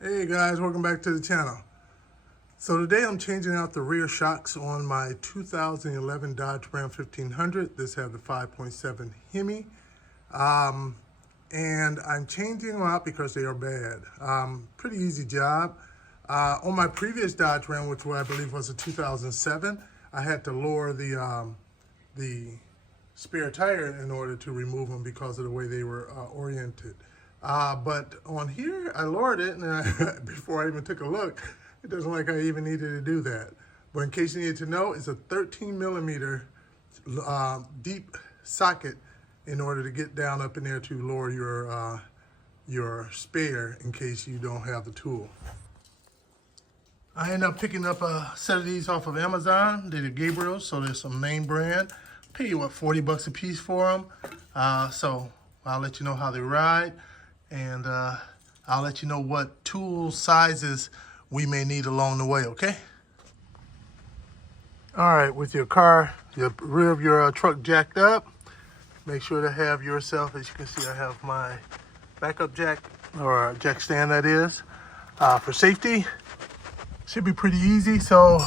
Hey guys, welcome back to the channel. So today I'm changing out the rear shocks on my 2011 Dodge Ram 1500. This has the 5.7 Hemi. And I'm changing them out because they are bad. Pretty easy job. On my previous Dodge Ram, which I believe was a 2007, I had to lower the spare tire in order to remove them because of the way they were oriented. But on here, I lowered it, and before I even took a look, it doesn't look like I even needed to do that. But in case you need to know, it's a 13 millimeter deep socket in order to get down up in there to lower your spare in case you don't have the tool. I ended up picking up a set of these off of Amazon. They're the Gabriels, so there's some name brand. Pay you, what, 40 bucks a piece for them. So I'll let you know how they ride, and I'll let you know what tool sizes we may need along the way, okay? All right, with your car, your rear of your truck jacked up, make sure to have yourself, as you can see, I have my backup jack, or jack stand that is, for safety. Should be pretty easy. So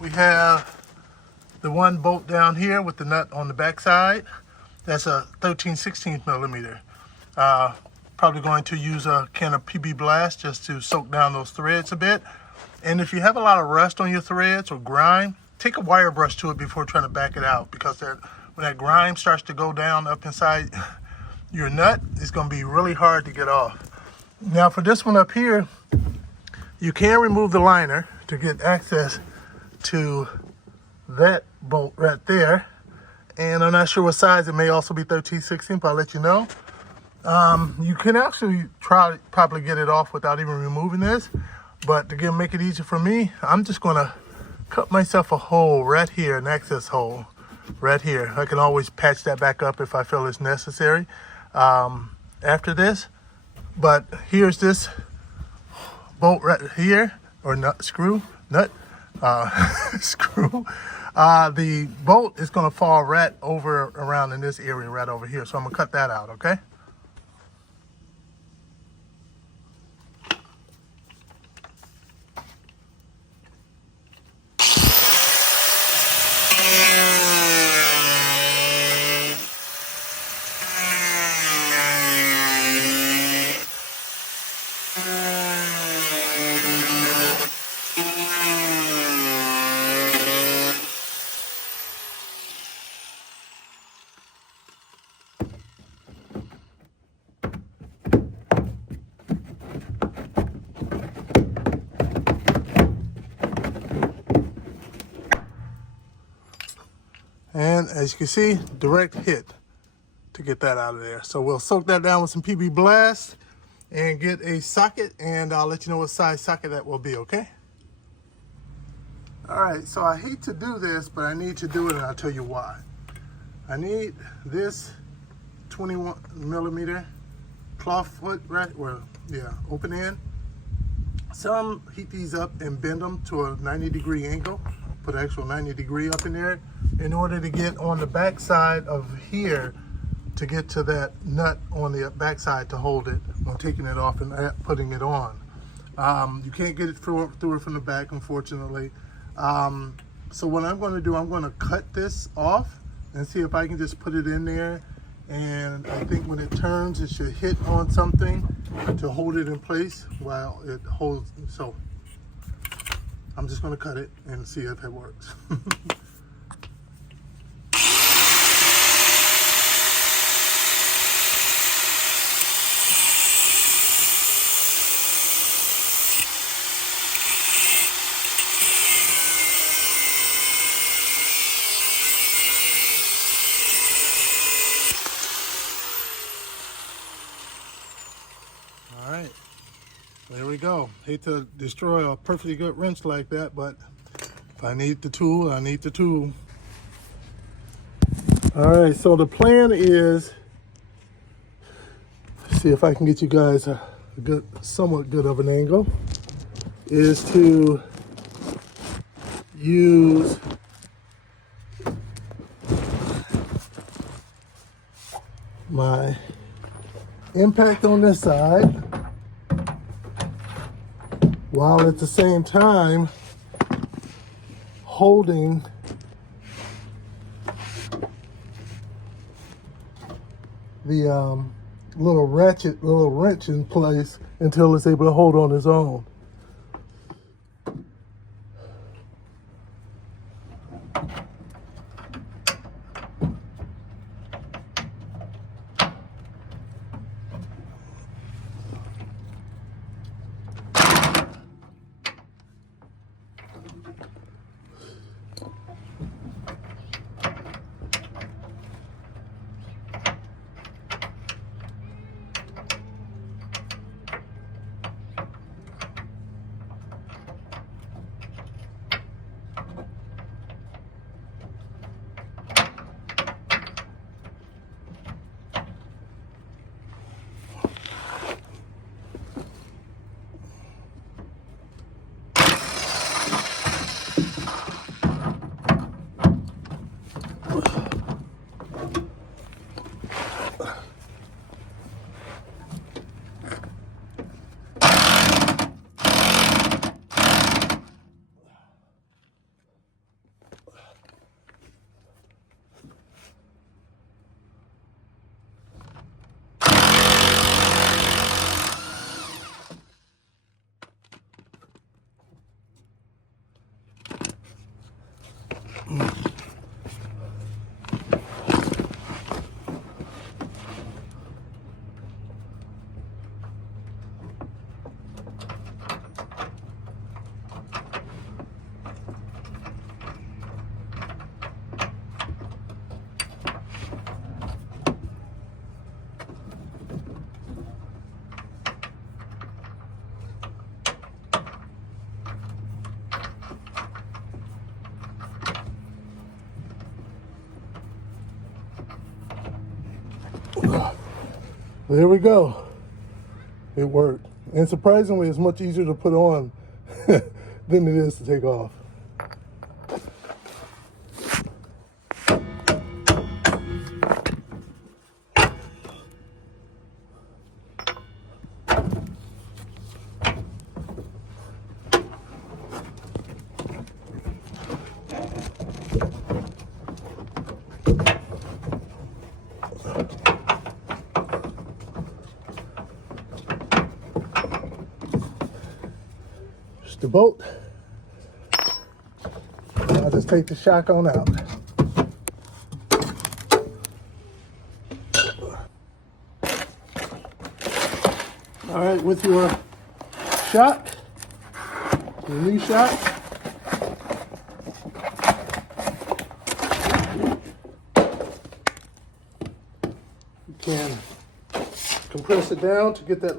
we have the one bolt down here with the nut on the back side. That's a 13/16 millimeter. Probably going to use a can of PB Blast just to soak down those threads a bit. And if you have a lot of rust on your threads or grime, take a wire brush to it before trying to back it out, because when that grime starts to go down up inside your nut, it's going to be really hard to get off. Now for this one up here, you can remove the liner to get access to that bolt right there. And I'm not sure what size. It may also be 13/16, but I'll let you know. You can actually probably get it off without even removing this. But to make it easier for me, I'm just going to cut myself a hole right here, an access hole right here. I can always patch that back up if I feel it's necessary after this. But here's this bolt right here, or nut, screw. The bolt is going to fall right over around in this area right over here, so I'm going to cut that out, okay? And as you can see, direct hit to get that out of there. So we'll soak that down with some PB Blast and get a socket, and I'll let you know what size socket that will be, okay? All right, so I hate to do this, but I need to do it, and I'll tell you why. I need this 21 millimeter cloth foot, right? Well, yeah, open end. Some heat these up and bend them to a 90-degree angle. Put an actual 90-degree up in there in order to get on the back side of here to get to that nut on the back side to hold it when taking it off and putting it on. You can't get it through it from the back, unfortunately. So what I'm going to do, I'm going to cut this off and see if I can just put it in there. And I think when it turns, it should hit on something to hold it in place while it holds. So I'm just going to cut it and see if it works. All right, there we go. Hate to destroy a perfectly good wrench like that, but if I need the tool, I need the tool. All right, so the plan is, see if I can get you guys a good, somewhat good of an angle, is to use my impact on this side while at the same time holding the little wrench in place until it's able to hold on its own. There we go. It worked. And surprisingly, it's much easier to put on than it is to take off. The bolt. I'll just take the shock on out. All right, with your shock, your new shock, you can compress it down to get that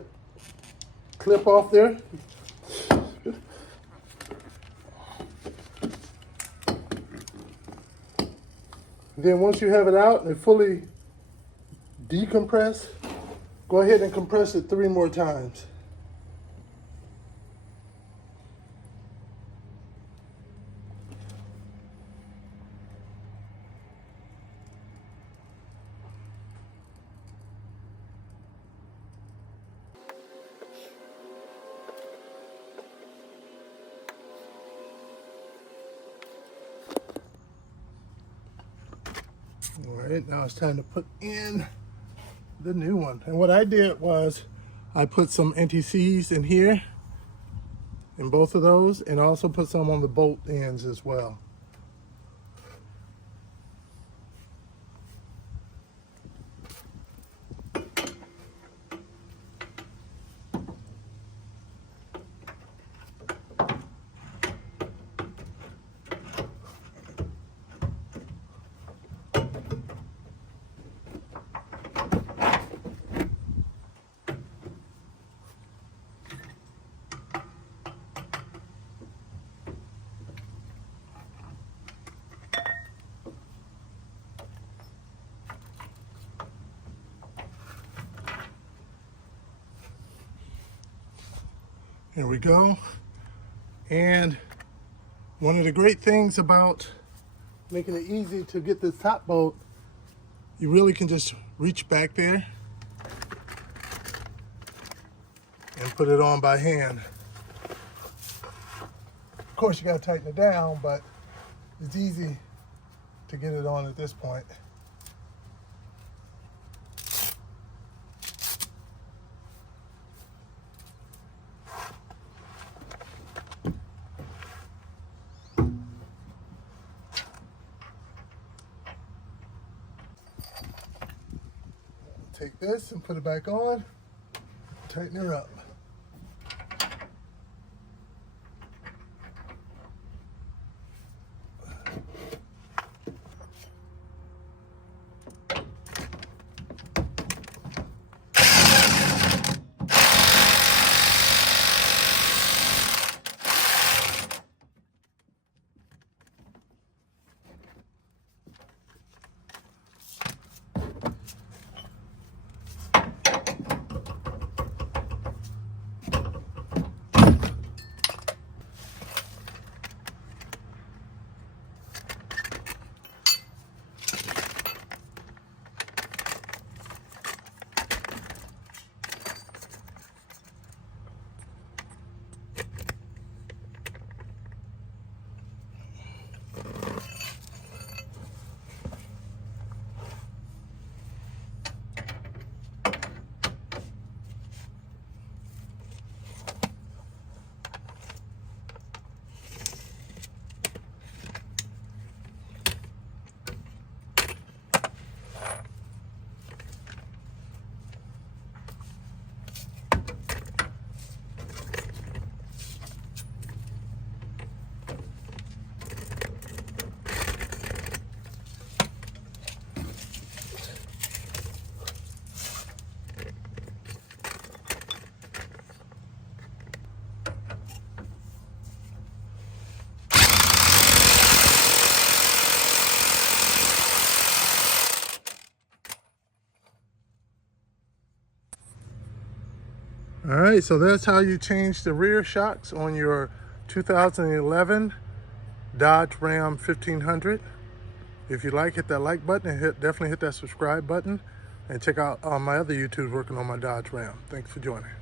clip off there. Then once you have it out and fully decompressed, go ahead and compress it 3 more times. All right, now it's time to put in the new one. And what I did was I put some NTCs in here, in both of those, and also put some on the bolt ends as well. Here we go. And one of the great things about making it easy to get this top bolt, you really can just reach back there and put it on by hand. course, you got to tighten it down, but it's easy to get it on at this point. Take this and put it back on, tighten her up. All right, so that's how you change the rear shocks on your 2011 Dodge Ram 1500. If you like, hit that like button and definitely hit that subscribe button, and check out my other YouTubes working on my Dodge Ram. Thanks for joining.